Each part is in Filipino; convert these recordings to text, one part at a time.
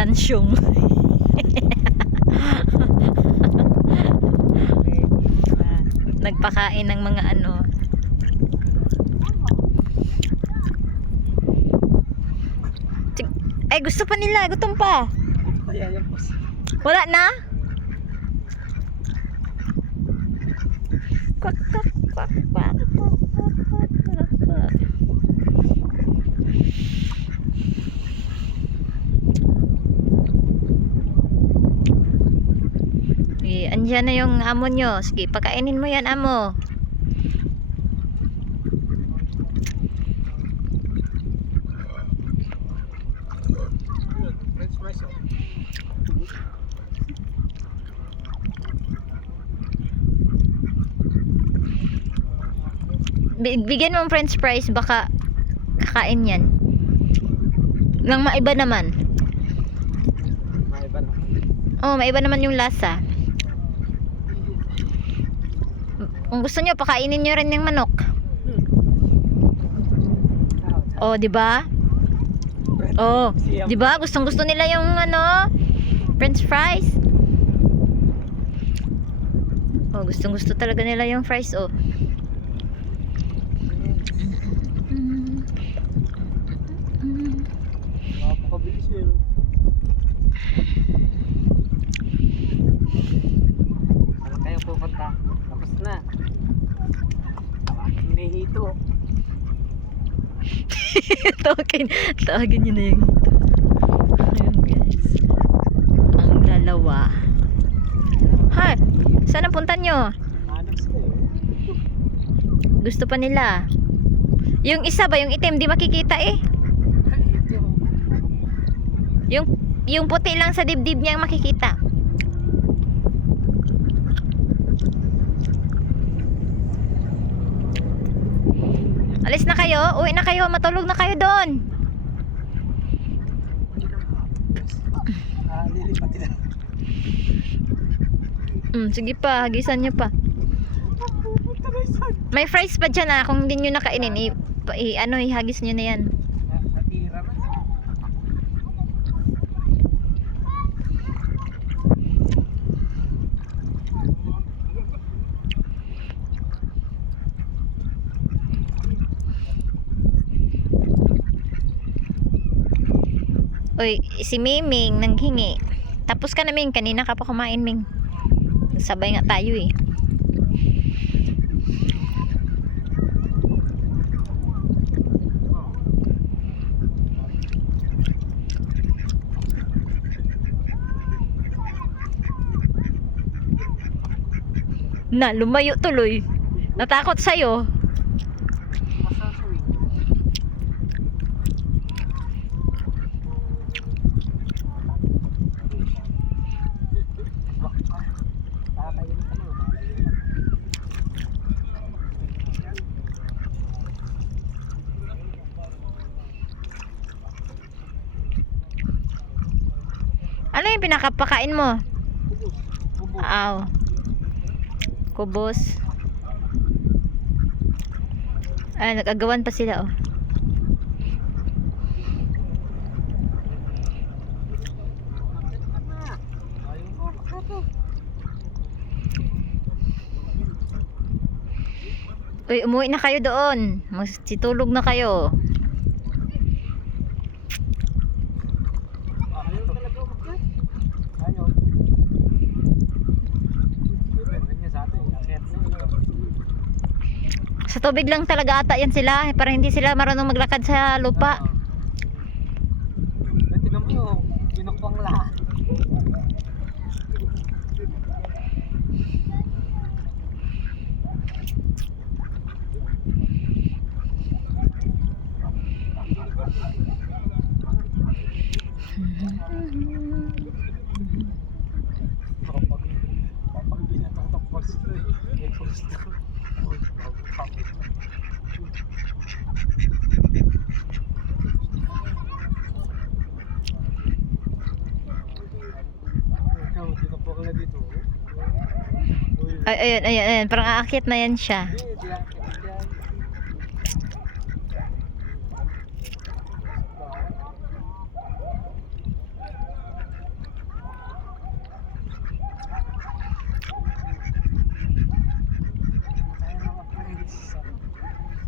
tansyong. Nagpakain ng mga ano. Ay, gusto pa nila. Gutom pa. Wala na? Quack, quack, quack, quack, quack, quack, quack, quack. Andyan na yung amo nyo. Sige, pakainin mo yan, amo. Bigyan mo french fries, baka kakain yan. Lang maiba naman. May iba na. Oh, maiba naman yung lasa. Kung gusto nyo, pakainin nyo rin yung manok. Oh, di ba? Oh, di ba? Gustong gusto nila yung ano, french fries. Oh, gustong gusto talaga nila yung fries, oh. Mm. Mm. Napakabilis yun. Saan kayo pupunta? Tapos na. Hinihito. tawagin, tawagin nyo na yung ito. Ayun guys. Ang dalawa. Ha? Saan ang punta nyo? Gusto pa nila. Yung isa ba, yung itim, di makikita eh. Yung, yung puti lang sa dibdib niya ang makikita. Alis na kayo? Uwi na kayo? Matulog na kayo doon? Mm, sige pa, hagisan niyo pa. May fries pa dyan ah. Kung hindi nyo nakainin, i, i- ano, ihagis nyo na yan. Uy, si Miming nanghingi. Tapos ka na Ming, kanina ka pa kumain Ming. Sabay nga tayo eh. Na, lumayo tuloy. Natakot sa'yo. Yung pinakapakain mo? Kubos. Aw. Kubos. Ay, nagagawan pa sila, oh. Uy, umuwi na kayo doon. Magsitulog na kayo. Sa tubig lang talaga ata yan sila. eh, Para hindi sila marunong maglakad sa lupa. Dati na mo, kinukpang lahat. Ay, ayan, ayan, ayan. Parang aakit na yan siya.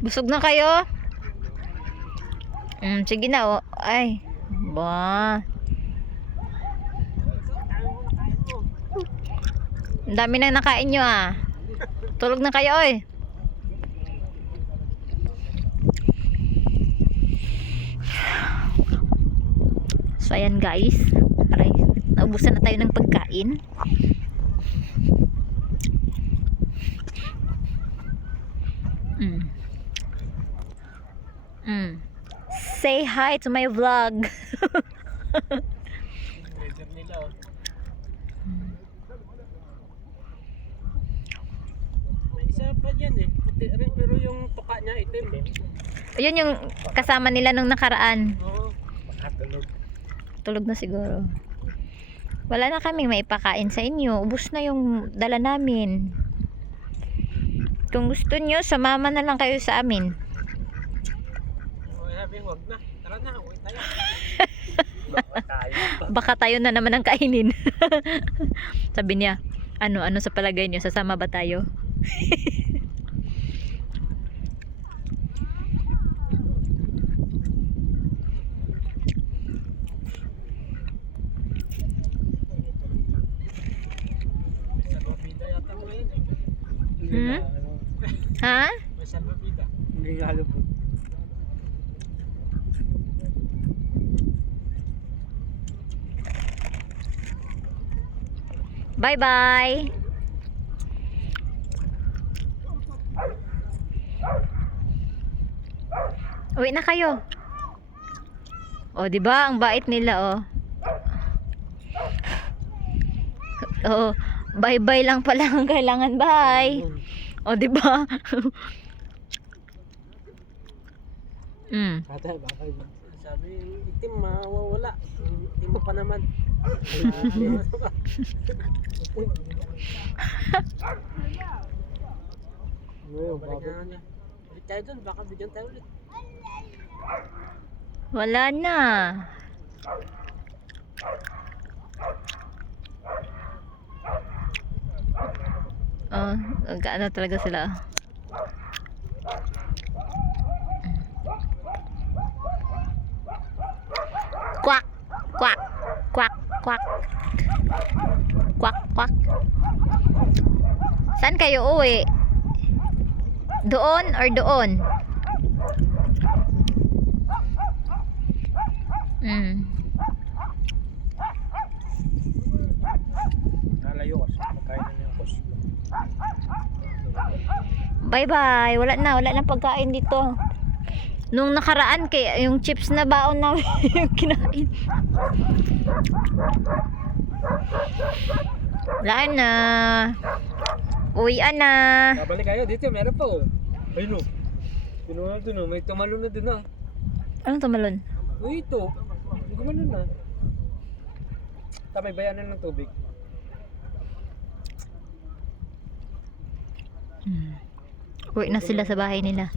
Busog na kayo? Mm, sige na, oh. Ay. Ba. Ang dami nang nakain nyo, ah. Tulog na kayo, oy. So, ayan guys. Aray, naubusan na tayo ng pagkain. Mm. Mm. Say hi to my vlog. Weather nila oh. May isa pa yan eh. Puti rin pero yung tuka niya itim eh. Yun yung kasama nila nung nakaraan. Oo. Makatulog. Tulog na siguro. Wala na kaming maipakain sa inyo. Ubus na yung dala namin. Kung gusto nyo, sumama na lang kayo sa amin. Oh, sabi, wag na. Tara na, uwi tayo. Baka tayo. Na naman ang kainin. Sabi niya, ano, ano sa palagay nyo? Sasama ba tayo? Hmm? Ha? Bye-bye! Uwi na kayo. O, di ba? Ang bait nila, oh. Oh, bye-bye lang pala ang kailangan. Bye. O, di ba? mm. Tatay, baka. Sabi, itim mawawala. Itim mo pa naman. Ngayon, bakit? Balik tayo dun, baka bigyan tayo ulit. Wala na. Oh, ano talaga sila. Kwak, kwak, kwak, kwak. Kwak, kwak. Saan kayo uwi? Doon or doon? Mm. Nalayo kasi. Magkain na niya ang cost. Bye-bye. Wala na. Wala na pagkain dito. Nung nakaraan, kay yung chips na baon namin yung kinain. Wala na. Uwian na. Babalik kayo dito, meron pa oh. Ayun oh. Pinuha na oh. May tumalo na dun ah. Anong tumalon? Uy, ito. Gumano na. Tamay bayanan ng tubig. Hmm. Uwi na sila sa bahay nila.